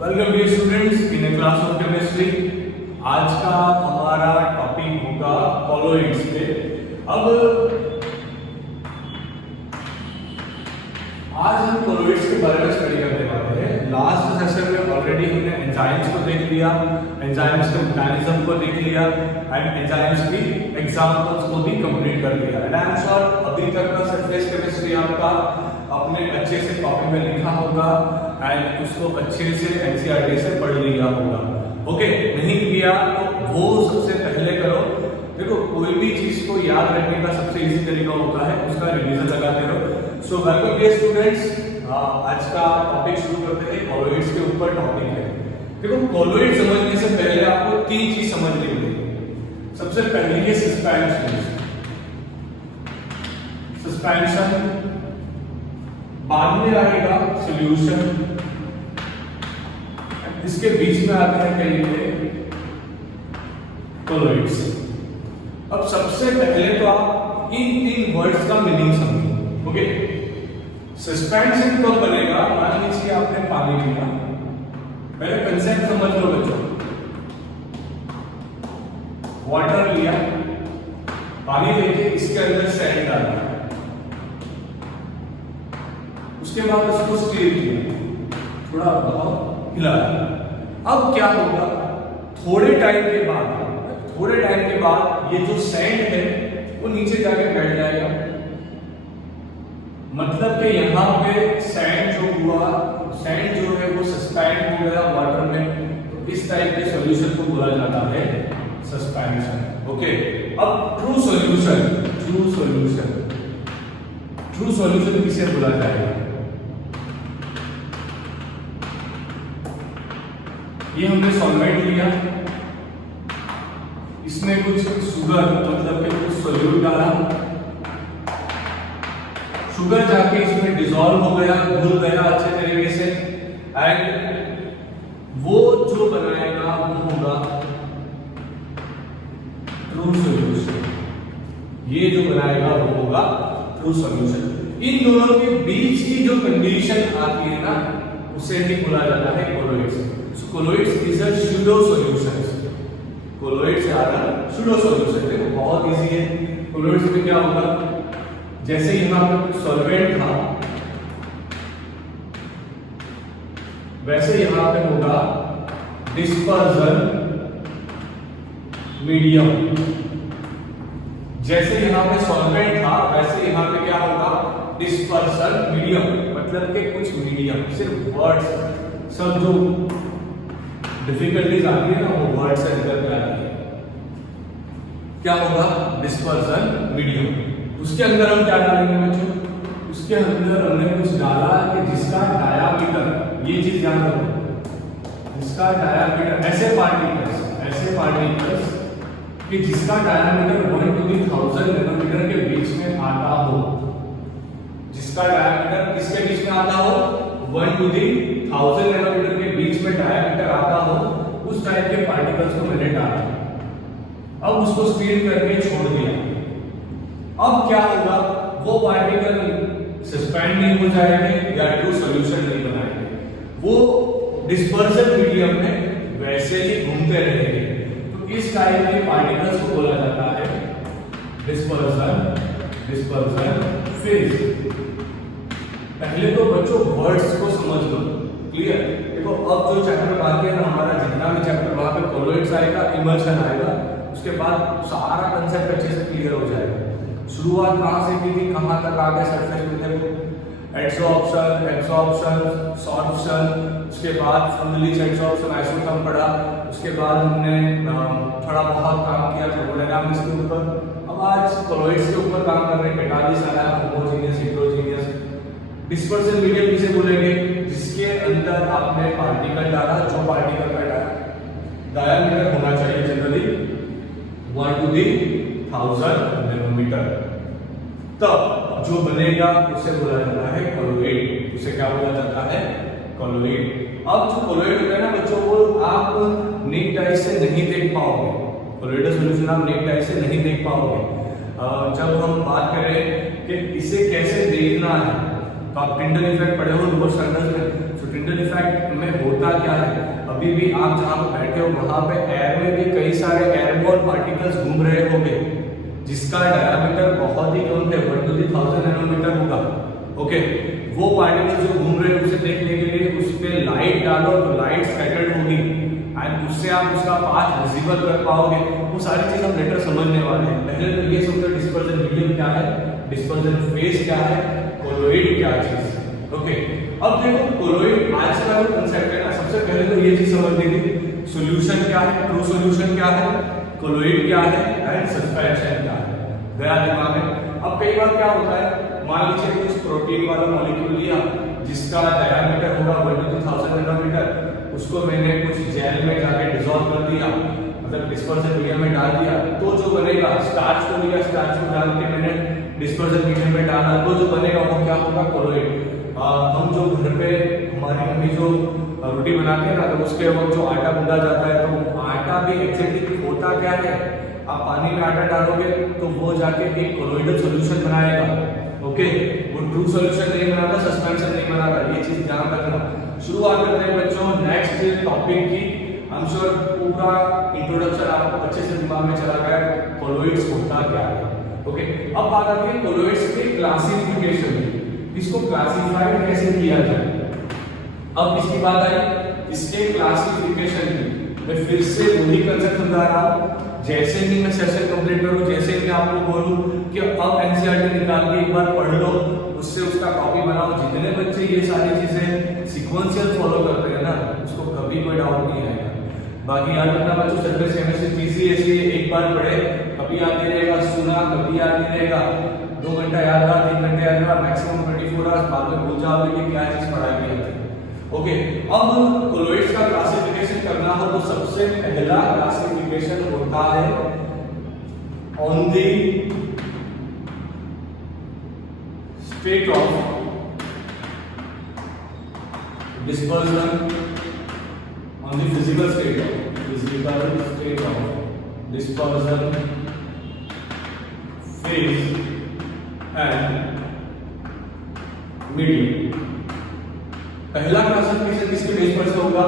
Welcome dear students in a class of chemistry. आज का हमारा टॉपिक होगा कॉलोइड्स पे। अब आज हम कॉलोइड्स के बारे में स्टडी करने वाले हैं। लास्ट सेशन में ऑलरेडी हमने एंजाइम्स को देख लिया, एंजाइम्स के मैकेनिज्म को देख लिया एंड एंजाइम्स की एग्जांपल्स को भी कंप्लीट कर दिया। एंड आई एम श्योर अभी तक का सरफेस केमिस्ट्री आपका अपने अच्छे से कॉपी में लिखा होगा एंड उसको अच्छे से एनसीईआरटी से पढ़ लिया होगा। ओके, नहीं किया तो वो सबसे पहले करो। देखो, कोई भी चीज को याद रखने का सबसे इजी तरीका होता है उसका रिवीजन लगाते रहो। सो वेलकम डियर स्टूडेंट्स, आज का टॉपिक शुरू करते हैं। कॉलोइड्स के ऊपर टॉपिक है। देखो, कॉलोइड समझने से पहले आपको तीन चीज समझनी होगी। सबसे पहली है सस्पेंशन। सस्पेंशन बाद में आएगा सॉल्यूशन, इसके बीच में आते हैं कहीं कॉलोइड्स। अब सबसे पहले तो आप इन तीन वर्ड्स का मीनिंग समझो। ओके, सस्पेंशन कब बनेगा? मान लीजिए आपने पानी लिया, पहले कंसेप्ट समझ लो बच्चों। वाटर लिया, पानी लेके इसके अंदर सैंड डाला, उसके बाद उसको स्टीर किया, थोड़ा बहुत हिलाया। अब क्या होगा? थोड़े टाइम के बाद ये जो सैंड है वो नीचे जाके बैठ जाएगा। मतलब कि यहाँ पे सैंड जो है वो सस्पेंड हो गया वाटर में। तो इस टाइप के सॉल्यूशन को बोला जाता है सस्पेंशन। ओके, अब ट्रू सॉल्यूशन किसे बोला जाएगा? ये हमने सॉल्वेंट लिया, इसमें कुछ शुगर मतलब कि कुछ सोल्यूट डाला, शुगर जाके इसमें डिसॉल्व हो गया, घुल गया अच्छे तरीके से एंड वो जो बनाएगा वो होगा ट्रू सॉल्यूशन। ये जो बनाएगा वो होगा ट्रू सॉल्यूशन। इन दोनों के बीच की जो कंडीशन आती है ना, उसे ही बोला जाता है कॉलोइड्स। Colloids is a pseudo solution. Colloids are a pseudo solution। देखो बहुत इजी है। Colloids में क्या होगा? जैसे यहाँ पर सॉल्वेंट था वैसे यहाँ पे होगा डिस्पर्जन मीडियम। जैसे यहाँ पे सॉल्वेंट था वैसे यहाँ पे क्या होगा? Dispersion medium. मतलब के कुछ मीडियम, सिर्फ वर्ड्स सब जो डिफिकल्टीज आती है ना वो वर्ड से निकल के आती है। क्या होगा? Dispersion medium. उसके अंदर हम क्या डालेंगे बच्चों? उसके अंदर हमने कुछ डाला कि जिसका डायामीटर, ये चीज याद रखो, जिसका डायामीटर ऐसे पार्टिकल्स कि जिसका डायामीटर 1 to the 1000 नैनोमीटर के बीच में आता हो। जिसका डायामीटर किसके बीच में आता हो? 1 to the 1000 नैनोमीटर के बीच में डायामीटर आता हो, उस टाइप के पार्टिकल्स को मैंने डाला। अब उसको स्टीर करके छोड़ दिया। अब क्या होगा? वो पार्टिकल सस्पेंड नहीं हो जाएंगे या ट्रू सॉल्यूशन नहीं बनाएंगे, वो डिस्पर्जन मीडियम में वैसे ही घूमते रहेंगे। तो इस टाइप के पार्टिकल्स को बोला जाता है डिस्पर्जन फेज। पहले तो बच्चों वर्ड्स को समझ लो, क्लियर? देखो, अब जो चैप्टर बाकी है ना हमारा, जितना भी चैप्टर वहां पे कॉलोइड्स आएगा, इमल्शन आएगा, उसके बाद सारा कंसेप्ट अच्छे से क्लियर हो जाएगा। शुरुआत कहां से की थी, कहां तक आ गए सरफेस में? देखो, एड्सॉर्प्शन, सॉर्प्शन, उसके बाद फंगलिस एड्सॉर्प्शन, आइसोथर्म पढ़ा, उसके बाद हमने थोड़ा बहुत काम किया थर्मोडायनामिक्स के ऊपर। अब आज कॉलोइड्स के ऊपर काम कर रहे हैं। कैटालिस आया, होमोजेनियस, हेटेरोजेनियस। डिस्पर्सन मीडियम किसे बोलेंगे? जिसके अंदर आपने पार्टिकल डाला, जो पार्टिकल का डायामीटर होना चाहिए जनरली 1 to the 1000 नैनोमीटर, तब जो बनेगा उसे बोला जाता है कॉलोइड। उसे क्या बोला जाता है? कॉलोइड। अब जो कॉलोइड होता है ना बच्चों, वो आप नीट टाइप से नहीं देख पाओगे। कॉलोइडल सॉल्यूशन आप नीट टाइप से नहीं देख पाओगे। जब हम बात करें कि इसे कैसे देखना है, तो आप टिंडल इफेक्ट पढ़े हो लोअर स्टैंडर्ड्स में। तो फ्रिंडल इफेक्ट में होता क्या है, अभी भी आप जहाँ पे बैठे हो वहां पे एयर में भी कई सारे एयरबॉर्न पार्टिकल्स घूम रहे होंगे जिसका डायमीटर बहुत ही कम है, 1 to the 1000 नैनोमीटर होगा। ओके, वो पार्टिकल्स जो घूम रहे हैं उसे देखने के लिए उस पे लाइट डालो तो लाइट स्कैटर्ड होगी एंड उससे आप उसका पाथ विजिबल कर पाओगे। वो सारी चीज हम लेटर समझने वाले हैं। पहले तो ये समझो डिस्पर्जन मीडियम क्या है, डिस्पर्जन फेज क्या है, कोलोइड क्या चीज। ओके, अब देखो कोलोइड आज का जो कांसेप्ट है ना, सबसे पहले तो ये चीज समझ लीजिए, सॉल्यूशन क्या है, ट्रू सॉल्यूशन क्या है, कोलोइड क्या है एंड सस्पेंशन क्या है, गया दिमाग में। अब कई बार क्या होता है, मान लीजिए कुछ प्रोटीन वाला मॉलिक्यूल लिया जिसका डायमीटर होगा 1 to the 1000 नैनोमीटर, उसको मैंने कुछ जेल में जाके डिसॉल्व कर दिया, मतलब डिस्पर्जन मीडियम में डाल दिया, तो जो बनेगा, स्टार्च को लिया, स्टार्च को डाल के मैंने डिस्पर्जन मीडियम में डाला, तो जो बनेगा वो क्या होगा, कोलोइड। हम जो घर पे हमारी मम्मी जो रोटी बनाती है ना, तो उसके वक्त जो आटा गूंदा जाता है, तो आटा भी एग्जैक्टली होता क्या है, आप पानी में आटा डालोगे तो वो जाके एक कोलोइडल सॉल्यूशन बनाएगा। ओके, वो ट्रू सॉल्यूशन नहीं बनाता, सस्पेंशन नहीं बनाता, ये चीज ध्यान रखना। शुरुआत करते हैं बच्चों नेक्स्ट टॉपिक की। आई एम श्योर पूरा इंट्रोडक्शन आपको अच्छे से दिमाग में चला गया, कोलोइड्स होता क्या है। ओके, अब बात आती है कोलोइड्स के क्लासिफिकेशन की, इसको क्लासिफाइड कैसे किया जाए। अब इसकी बात आई इसके क्लासिफिकेशन की, मैं फिर से वही कंसेप्ट समझा रहा हूं। जैसे ही मैं सेशन कंप्लीट करूं, जैसे ही मैं आपको बोलूं कि अब एनसीईआरटी निकाल के एक बार पढ़ लो, उससे उसका कॉपी बनाओ, जितने बच्चे ये सारी चीजें सीक्वेंशियल फॉलो करते हैं ना, उसको कभी कोई डाउट नहीं आएगा। बाकी याद रखना बच्चों, सर्विस केमिस्ट्री चीज ऐसी है, एक बार पढ़े कभी याद नहीं रहेगा, सुना कभी याद नहीं रहेगा, 2 घंटा याद रहा, 3 घंटे याद रहा, मैक्सिमम 24 आवर्स बाद में भूल जाओगे कि क्या चीज पढ़ाई गई थी। ओके, अब कोलोइड्स का क्लासिफिकेशन करना हो तो सबसे पहला क्लासिफिकेशन होता है on the state of dispersion, on the physical state of dispersion, phase and medium। पहला क्लासिफिकेशन किसके बेस पर से होगा,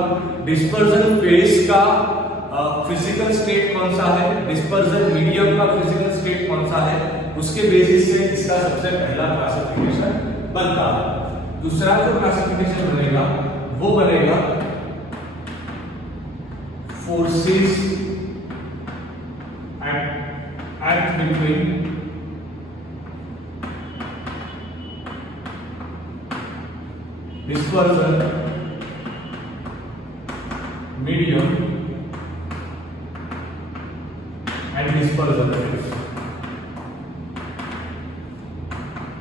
डिस्पर्जन फेज का फिजिकल स्टेट कौन सा है, डिस्पर्जन मीडियम का फिजिकल स्टेट कौन सा है, उसके बेसिस से इसका सबसे पहला क्लासिफिकेशन बनता है। दूसरा जो क्लासिफिकेशन बनेगा वो बनेगा forces act between dispersion, medium and dispersion phase।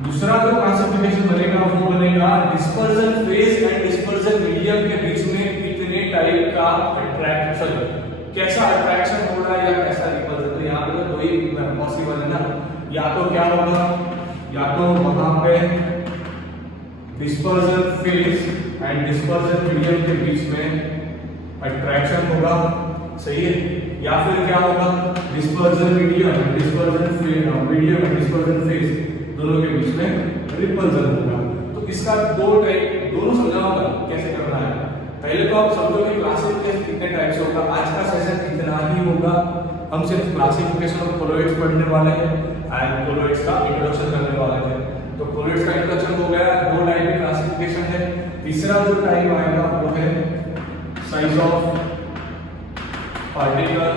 दूसरा जो क्लासिफिकेशन बनेगा वो बनेगा dispersion phase and dispersion medium के बीच में कितने टाइप का अट्रैक्शन, कैसा अट्रैक्शन हो रहा है या कैसा रिपल्सन। तो यहाँ पे तो कोई पॉसिबल है ना, या तो क्या होगा, या तो वहां पे dispersion phase and dispersion medium के बीच में अट्रैक्शन होगा, सही है, या फिर क्या होगा, dispersion medium medium and dispersion phase दोनों के बीच में रिपल्सन होगा। तो इसका दो टाइप, दोनों समझाऊंगा कैसे करना है। पहले तो आप समझो कि क्लासिफिकेशन कितने टाइप से होगा। आज का सेशन इतना ही होगा, हम सिर्फ क्लासिफिकेशन ऑफ कोलोइड्स पढ़ने वाले हैं एंड कोलोइड्स का इंट्रोडक्शन करने वाले हैं। तो कोलोइड्स का इंट्रोडक्शन हो गया, 2 टाइप की क्लासिफिकेशन है। तीसरा जो टाइप आएगा वो है size of particle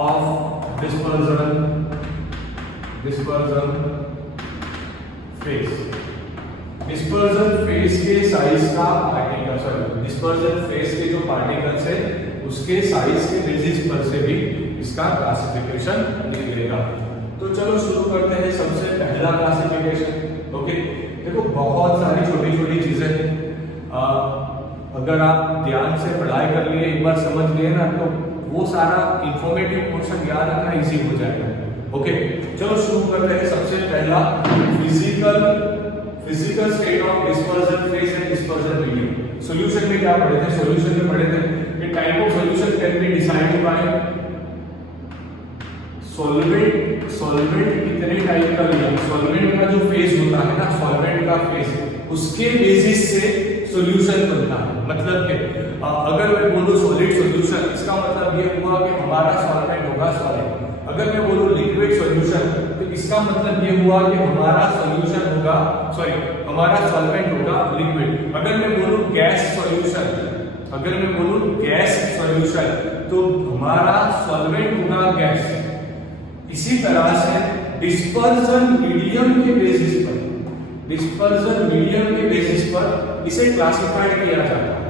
of dispersion phase. Dispersion phase के साइज का पार्टिकल, सॉरी डिस्पर्जन फेज के जो पार्टिकल्स है उसके साइज के बेसिस पर से भी इसका क्लासिफिकेशन निकलेगा। तो चलो शुरू करते हैं सबसे पहला क्लासिफिकेशन। ओके, देखो बहुत सारी छोटी छोटी चीजें अगर आप ध्यान से पढ़ाई कर लिए, एक बार समझ लिए ना, तो वो सारा इंफॉर्मेटिव पोर्शन याद रखना इजी हो जाएगा। ओके, चलो शुरू करते हैं। सबसे पहला physical state of dispersion phase and dispersion medium. Solution में क्या पढ़े थे, सॉल्यूशन में पढ़े थे कि type of solution can be decided by solvent कितने टाइप का लिया, सॉल्वेंट का जो फेज होता है ना, सॉल्वेंट का फेज, उसके बेसिस से सॉल्यूशन बनता है। मतलब कि अगर मैं बोलूं सॉलिड सॉल्यूशन, इसका मतलब ये हुआ कि हमारा सॉल्वेंट होगा सॉलिड। अगर मैं बोलूं लिक्विड सॉल्यूशन, तो इसका मतलब ये हुआ कि हमारा सॉल्यूशन होगा, हमारा सॉल्वेंट होगा लिक्विड। अगर मैं बोलूं गैस सॉल्यूशन, अगर मैं बोलूं गैस सॉल्यूशन, तो हमारा सॉल्वेंट होगा गैस। इसी तरह से डिस्पर्जन मीडियम के बेसिस पर, डिस्पर्जन मीडियम के बेसिस पर इसे क्लासिफाइड किया जाता है।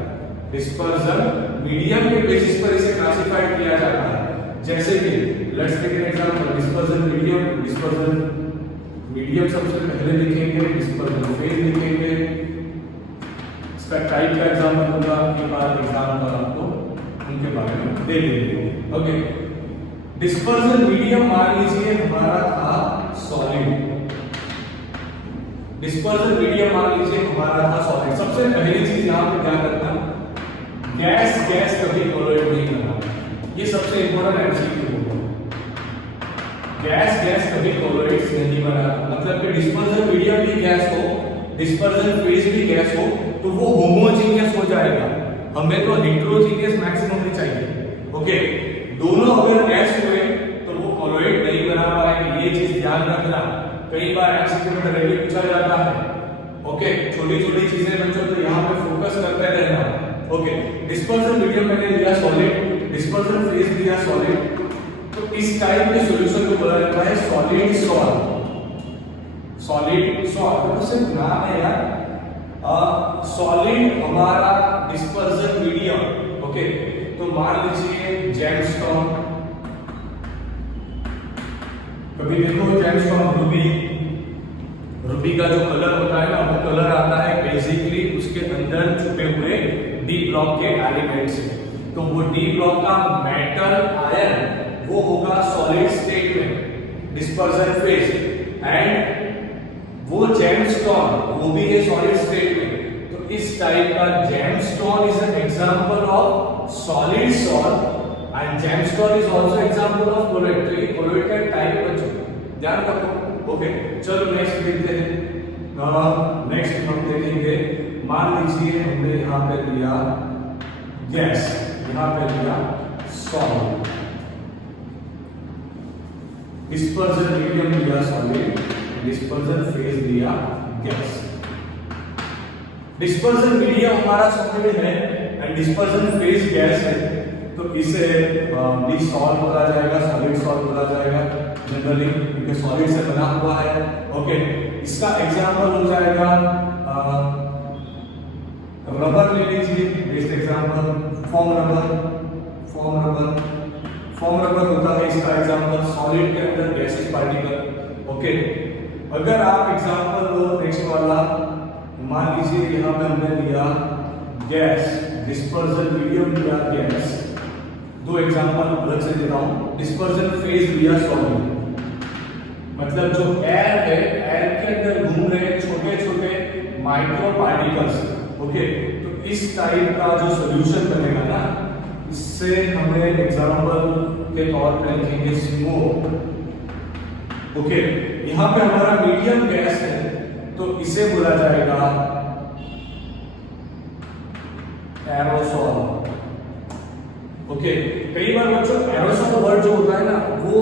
डिस्पर्जन मीडियम के बेसिस पर इसे क्लासिफाइड किया जाता है। जैसे कि let's take an example, dispersion medium सबसे पहले लिखेंगे, डिस्पर्जन फेज लिखेंगे, इसका टाइप का एग्जांपल होगा, के बाद एग्जांपल आपको उनके बारे में दे देंगे। ओके, डिस्पर्जन मीडियम मान लीजिए हमारा था सॉलिड, डिस्पर्जन मीडियम मान लीजिए हमारा था सॉलिड। सबसे पहली चीज यहां पे क्या करना, गैस कभी कोलोइड नहीं बना, ये सबसे इंपॉर्टेंट एमसीक्यू होगा। गैस कभी कोलोइड्स नहीं बना, मतलब कि डिस्पर्जन मीडियम भी गैस हो, डिस्पर्जन फेज भी गैस हो, तो वो होमोजेनियस हो जाएगा। हमें तो हेटेरोजेनियस मैक्सिमम नहीं चाहिए। ओके, दोनों अगर गैस हुए तो वो कोलोइड नहीं बना पाएंगे, ये चीज ध्यान रखना। कई बार एमसीक्यू में डायरेक्टली पूछा जाता है। ओके, छोटी चीजें बच्चों तो यहाँ पे फोकस करते रहना। ओके, डिस्पर्जन मीडियम मैंने लिया सॉलिड, डिस्पर्जन फेज लिया सॉलिड, तो इस टाइप के सॉल्यूशन को बोला जाता है सॉलिड सॉल्ट। सॉलिड सॉल्ट तो सिर्फ नाम है यार। सॉलिड हमारा डिस्पर्जन मीडियम। ओके, तो मान लीजिए जेमस्टोन, कभी देखो जेमस्टोन रूबी का जो कलर होता है ना, वो कलर आता है बेसिकली उसके अंदर छुपे हुए डी ब्लॉक के एलिमेंट से। तो वो डी ब्लॉक का मेटल आयन वो होगा सॉलिड स्टेट में, डिस्पर्जन फेज, एंड वो जेमस्टोन वो भी है सॉलिड स्टेट में। तो इस टाइप का gemstone is an example of solid salt and gemstone is also example of colloid. तो ये कोलोइड का टाइप है बच्चों, ध्यान रखो। ओके, चलो नेक्स्ट देखते हैं। नेक्स्ट हम देखेंगे, मान लीजिए हमने यहाँ पे लिया गैस, यहाँ पे लिया सॉलिड, डिस्पर्जन मीडियम लिया सॉलिड, डिस्पर्जन फेज लिया गैस। डिस्पर्जन मीडियम हमारा सॉलिड है एंड डिस्पर्जन फेज गैस है, तो इसे भी सॉल्ट बोला जाएगा, सॉलिड सॉल्ट बोला जाएगा जनरली, क्योंकि सॉलिड से बना हुआ है। ओके, इसका एग्जांपल हो जाएगा रबर ले लीजिए, बेस्ट एग्जांपल फॉर्म रबर होता है इसका एग्जांपल, सॉलिड के अंदर गैसेस पार्टिकल। ओके, अगर आप एग्जांपल लो नेक्स्ट वाला, मान लीजिए यहाँ पे हमने लिया गैस, डिस्पर्जन मीडियम लिया गैस। दो एग्जांपल अलग से देता हूं, डिस्पर्जन फेज लिया सॉलिड, मतलब जो एयर है, एयर के अंदर घूम रहे छोटे छोटे माइक्रो पार्टिकल्स। ओके, तो इस टाइप का जो सॉल्यूशन बनेगा ना, इससे हमें एग्जांपल के तौर पे लिखेंगे स्मोक। ओके, यहाँ पे हमारा मीडियम गैस है, तो इसे बोला जाएगा एरोसॉल। ओके, कई बार बच्चों एरोसॉल वर्ड जो होता है ना, वो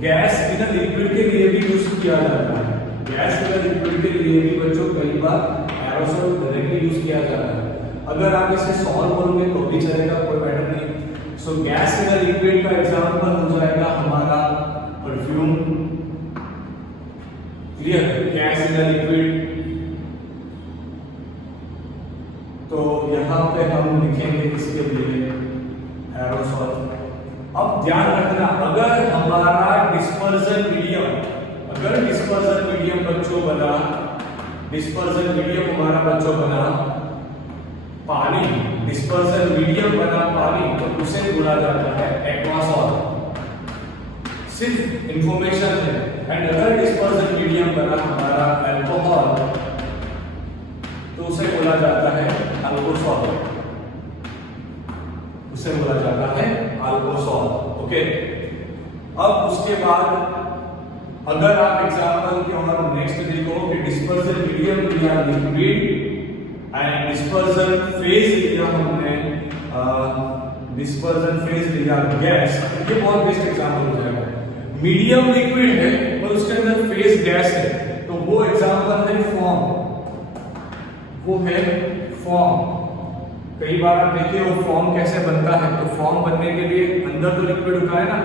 गैस इन लिक्विड के लिए भी यूज किया जाता है। गैस इन लिक्विड के लिए भी बच्चों कई बार एरोसॉल डायरेक्टली यूज किया जाता है। अगर आप इसे सॉल्व बोलोगे तो भी चलेगा, कोई मैटर नहीं। सो गैस इन लिक्विड का एग्जांपल हो जाएगा हमारा perfume. Clear, gas in liquid. तो यहाँ पे हम लिखेंगे इसके लिए एरोसॉल। अब ध्यान रखना, अगर हमारा डिस्पर्जन मीडियम, अगर डिस्पर्जन मीडियम बच्चों बना, डिस्पर्जन मीडियम हमारा बच्चों बना पानी, डिस्पर्जन मीडियम बना पानी, तो उसे बोला जाता है एक्वासॉल। सिर्फ इंफॉर्मेशन है। एंड अगर डिस्पर्जन मीडियम बना हमारा अल्कोहल, तो उसे बोला जाता है अल्कोसॉल, उसे बोला जाता है अल्कोसॉल। ओके, अब उसके बाद अगर आप एग्जांपल के और नेक्स्ट देखो कि डिस्पर्जन मीडियम लिया लिक्विड एंड डिस्पर्जन फेज लिया हमने डिस्पर्जन फेज लिया गैस, ये बहुत बेस्ट एग्जांपल हो जाएगा। मीडियम लिक्विड है और उसके अंदर फेज गैस है, तो वो एग्जांपल है फॉर्म, वो है फॉर्म। कई बार आप देखिए वो फॉर्म कैसे बनता है, तो फॉर्म बनने के लिए अंदर तो लिक्विड होता है ना,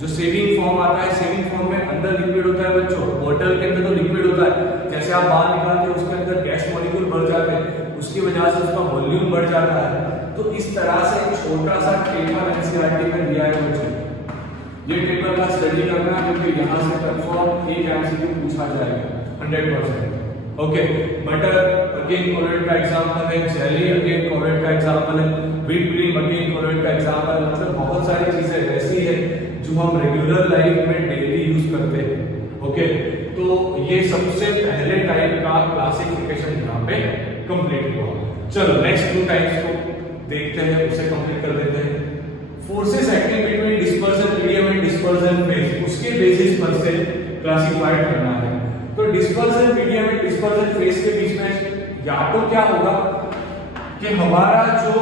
जो सेविंग फॉर्म आता है, सेविंग फॉर्म में अंदर लिक्विड होता है बच्चों, बॉटल के अंदर तो लिक्विड होता है, जैसे आप बाहर निकालते हैं उसके अंदर गैस मॉलिक्यूल बढ़ जाते हैं, उसकी वजह से उसका वॉल्यूम बढ़ जाता है। तो इस तरह से एक छोटा सा टेबल एनसीईआरटी में दिया है बच्चों, ये टेबल का स्टडी करना क्योंकि यहाँ से कंफर्म एक एमसीक्यू पूछा जाएगा 100%। ओके, बटर अगेन कोलोइड का एग्जांपल है, जेली अगेन कोलोइड का एग्जांपल है, व्हिप क्रीम अगेन कोलोइड का एग्जांपल है। मतलब बहुत सारी चीजें ऐसी है जो हम रेगुलर लाइफ में डेली यूज करते हैं। ओके, तो ये सबसे पहले टाइप का क्लासिफिकेशन यहाँ पे कंप्लीट हुआ। चलो नेक्स्ट 2 टाइप्स को देखते हैं, उसे कंप्लीट कर देते हैं। Forces acting between dispersion medium and dispersion phase, उसके बेसिस पर से क्लासिफाइड करना है। तो dispersion medium and dispersion phase के बीच में या तो क्या होगा कि हमारा जो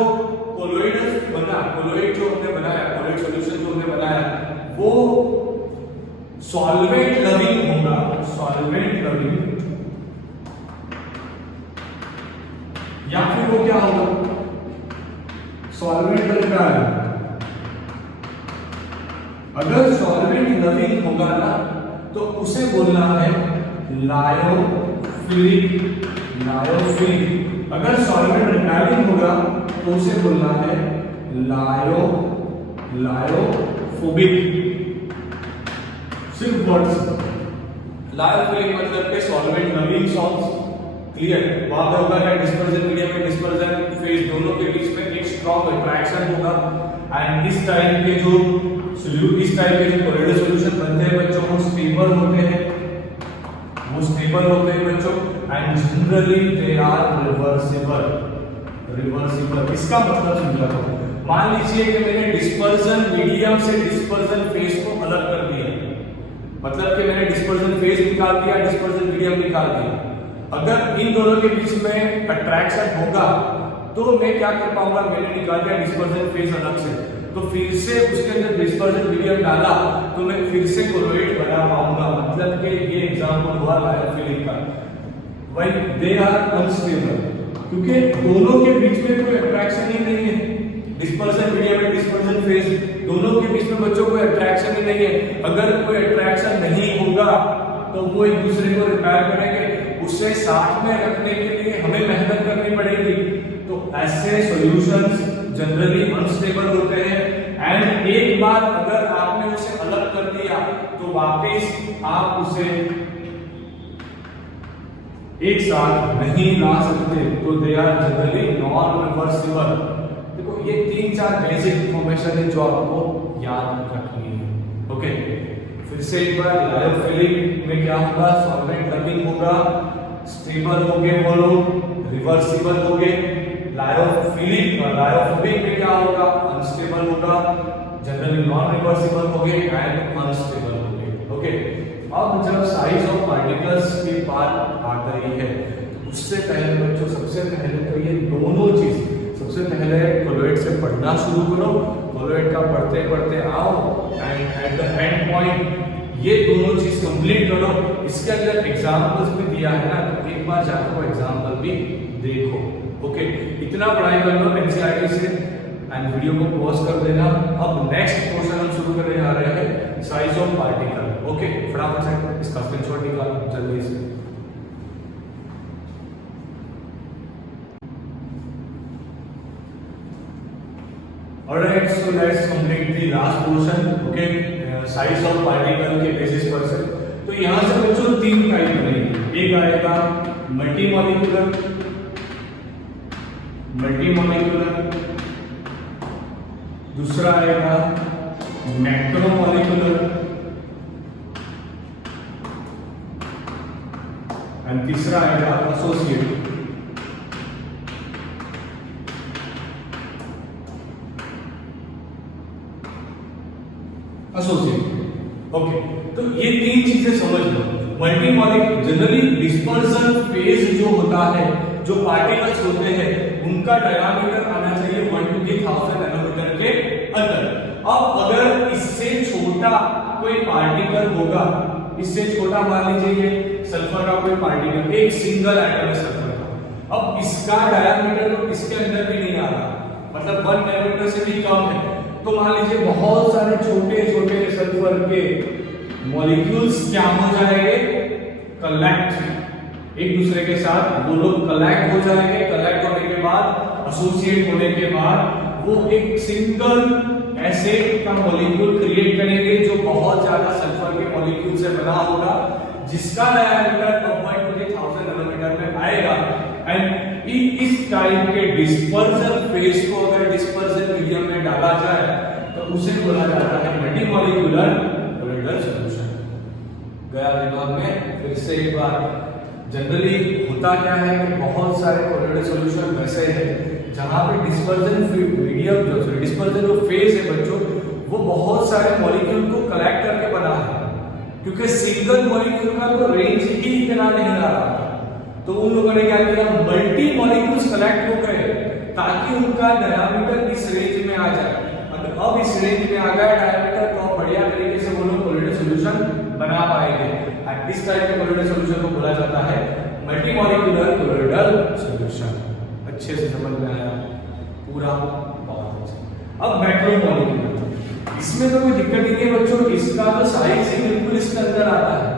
कोलोइड बना, कोलोइड जो हमने बनाया, कोलोइड सॉल्यूशन जो हमने बनाया, वो सॉल्वेंट लविंग होगा, सॉल्वेंट लविंग, या फिर वो क्या होगा, सॉल्वेंट लविंग। अगर सॉल्वेंट लविंग होगा ना तो उसे बोलना है लायोफिलिक, लायोफिलिक। अगर सॉल्वेंट रिपेलिंग होगा तो उसे बोलना है लायोफोबिक। सिर्फ वर्ड्स, लायोफिलिक मतलब के सॉल्वेंट लविंग सॉल्व्स, क्लियर। वहां पर होगा क्या, डिस्पर्जन मीडियम में डिस्पर्जन फेज दोनों के बीच में एक स्ट्रॉन्ग अट्रैक्शन होगा, एंड इस टाइप के जो इस टाइप के जो कोलोइडल सॉल्यूशन बनते हैं बच्चों, वो स्टेबल होते हैं, वो स्टेबल होते हैं बच्चों, and generally they are reversible, reversible. इसका मतलब समझा दो, मान लीजिए कि मैंने डिस्पर्जन मीडियम से डिस्पर्जन फेज को अलग कर दिया, मतलब कि मैंने डिस्पर्जन फेज निकाल दिया, डिस्पर्जन मीडियम निकाल दिया। अगर इन दोनों के बीच में अट्रैक्शन होगा तो मैं क्या कर पाऊंगा, मैंने निकाल दिया डिस्पर्जन फेज अलग से, तो फिर से उसके अंदर डिस्पर्जन मीडियम डाला तो मैं फिर से कोलोइड बना पाऊंगा। मतलब कि ये एग्जांपल हुआ लायोफिलिक का। व्हाई दे आर अनस्टेबल, क्योंकि दोनों के बीच में कोई अट्रैक्शन ही नहीं है। डिस्पर्जन मीडियम और डिस्पर्जन फेज दोनों के बीच में बच्चों कोई अट्रैक्शन ही नहीं है। अगर कोई अट्रैक्शन नहीं होगा तो वो एक दूसरे को रिपेयर करेंगे, उसे साथ में रखने के लिए हमें मेहनत करनी पड़ेगी। तो ऐसे सॉल्यूशंस जनरली अनस्टेबल होते हैं, एंड एक बार अगर आपने उसे अलग कर दिया तो वापस आप उसे एक साथ नहीं ला सकते, तो they are generally non reversible. देखो ये 3-4 बेसिक इंफॉर्मेशन है जो आपको याद रखनी है। ओके, फिर से एक बार, लायोफिलिक में क्या होगा, सॉल्वेंट लविंग होगा, स्टेबल हो गए वो लोग, रिवर्सिबल हो गए। लायोफिलिक लायोफोबिक में क्या होगा, अनस्टेबल होगा, जनरली नॉन रिवर्सिबल हो गए एंड अनस्टेबल हो गए। ओके, अब जब साइज ऑफ पार्टिकल्स की बात आ गई है, उससे पहले बच्चों सबसे पहले तो ये दोनों चीज, सबसे पहले कोलोइड से पढ़ना शुरू करो, कोलोइड का पढ़ते पढ़ते आओ and at the end point ये दोनों चीज कंप्लीट करो। इसके अंदर एग्जांपल्स भी दिया है ना, तो एक बार जाकर वो एग्जांपल भी देखो। ओके, इतना पढ़ाई कर लो एनसीईआरटी से एंड वीडियो को पॉज कर देना। अब नेक्स्ट क्वेश्चन हम शुरू करने जा रहे हैं, साइज ऑफ पार्टिकल। ओके, फटाफट से इसका स्क्रीनशॉट निकालो जल्दी से। Alright, so let's complete the last portion. Okay, size of particle के बेसिस पर से तो यहां से बच्चों 3 टाइप बनेगी। एक आएगा मल्टीमॉलिक्यूलर, दूसरा आएगा मैक्रोमॉलिक्यूलर एंड तीसरा आएगा एसोसिएटेड। एसोसिएटेड ओके, तो ये तीन चीजें समझ लो। Multi molecular generally dispersion phase जो होता है, जो पार्टिकल्स होते हैं उनका डायमीटर आना चाहिए 1 to the 1000 नैनोमीटर के अंदर। अब अगर इससे छोटा कोई पार्टिकल होगा, इससे छोटा मान लीजिए ये सल्फर का कोई पार्टिकल, एक सिंगल एटम है सल्फर का, अब इसका डायमीटर तो इसके अंदर भी नहीं आ रहा, मतलब 1 नैनोमीटर से भी कम है, तो मान लीजिए बहुत सारे छोटे छोटे सल्फर के मॉलिक्यूल्स क्या हो जाएंगे, कलेक्ट एक दूसरे के साथ, वो लोग कलेक्ट हो जाएंगे। कलेक्ट होने के बाद, एसोसिएट होने के बाद वो एक सिंगल एसिड का मॉलिक्यूल क्रिएट करेंगे जो बहुत ज्यादा सल्फर के मॉलिक्यूल से बना होगा, जिसका डायमीटर 1 to the 1000 नैनोमीटर में आएगा। एंड इस टाइप के डिस्पर्जन फेज को अगर डिस्पर्जन मीडियम में डाला जाए तो उसे बोला जाता है मल्टी मॉलिक्यूलर कोलोइडल सॉल्यूशन। गया दिमाग में? फिर से एक बार, जनरली होता क्या है कि बहुत सारे कोलोइडल सॉल्यूशन वैसे हैं जहां पे डिस्पर्जन मीडियम जो डिस्पर्जन जो फेज है बच्चों, वो बहुत सारे मॉलिक्यूल को कलेक्ट करके बना है, क्योंकि सिंगल मॉलिक्यूल का तो रेंज ही इतना नहीं आ रहा था, तो उन लोगों ने क्या किया, मल्टी मॉलिक्यूल्स कलेक्ट हो गए ताकि उनका डायमीटर इस रेंज में आ जाए। अब इस रेंज में आ गया डायमीटर, तो बढ़िया तरीके से वो लोग कोलोइडल सॉल्यूशन बना पाएंगे। इस टाइप के कोलोइडल सॉल्यूशन को बोला जाता है मल्टी मॉलिक्यूलर कोलोइडल सॉल्यूशन। अच्छे से समझ में आया पूरा? बहुत अच्छा। अब मैक्रो मॉलिक्यूलर, इसमें तो कोई दिक्कत नहीं है बच्चों, इसका तो साइज ही बिल्कुल इसके अंदर आता है,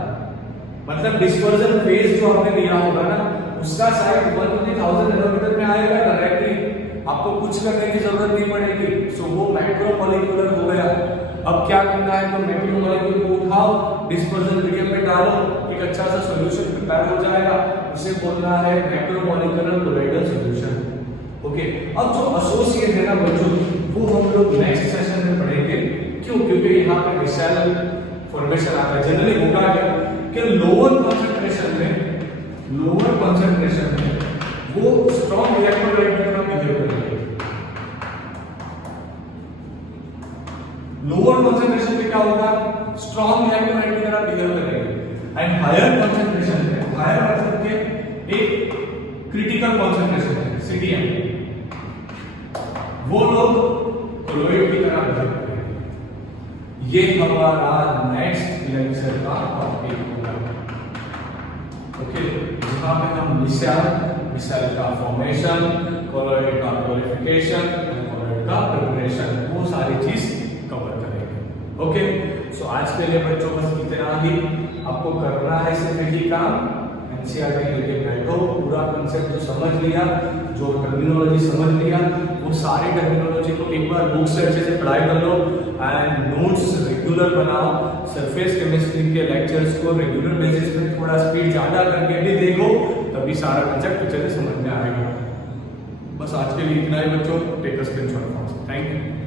मतलब डिस्पर्जन फेज जो हमने लिया होगा ना, उसका साइज 1 to the 1000 नैनोमीटर में आएगा डायरेक्टली, आपको कुछ करने की जरूरत नहीं पड़ेगी। सो वो मैक्रो मॉलिक्यूलर हो गया। अब क्या करना है, तो मैक्रो मॉलिक्यूल को उठाओ, डिस्पर्जन मीडियम में डालो, एक अच्छा सा सॉल्यूशन प्रिपेयर हो जाएगा, उसे बोलना है macro molecular colloidal solution. Okay, अब जो एसोसिएट है ना बच्चों, वो हम लोग नेक्स्ट सेशन में पढ़ेंगे। क्यों? क्योंकि यहाँ पे मिसाइल फॉर्मेशन आता है। जनरली होगा क्या कि लोअर कंसंट्रेशन में वो स्ट्रॉन्ग इलेक्ट्रोलाइट की तरह बिहेव करेंगे। लोअर कंसंट्रेशन में क्या होगा, स्ट्रॉन्ग इलेक्ट्रोलाइट की तरह बिहेव करेंगे। एंड हायर कंसंट्रेशन में, हायर मतलब के एक क्रिटिकल कंसंट्रेशन है सीटीएम, वो लोग कोलोइड की तरह बिहेव करेंगे। ये हमारा नेक्स्ट लेक्चर का टॉपिक होगा। ओके, जहां पे हम मिसाइल का फॉर्मेशन, कोलोइड का प्यूरिफिकेशन, कोलोइड का प्रिपरेशन, वो सारी चीज कवर करेंगे। ओके, सो आज के लिए बच्चों बस इतना ही। आपको करना है सिर्फ एक ही काम, एनसीईआरटी लेके बैठो, पूरा कंसेप्ट जो समझ लिया, जो टर्मिनोलॉजी समझ लिया, वो सारी टर्मिनोलॉजी को एक बार बुक से अच्छे से पढ़ाई कर लो एंड नोट्स रेगुलर बनाओ। सरफेस केमिस्ट्री के लेक्चर्स को रेगुलर बेसिस पे थोड़ा स्पीड ज्यादा करके भी देखो, तभी सारा कंसेप्ट अच्छे से समझ में आएगा। बस आज के लिए इतना ही बच्चों, take a screenshot. Thank you.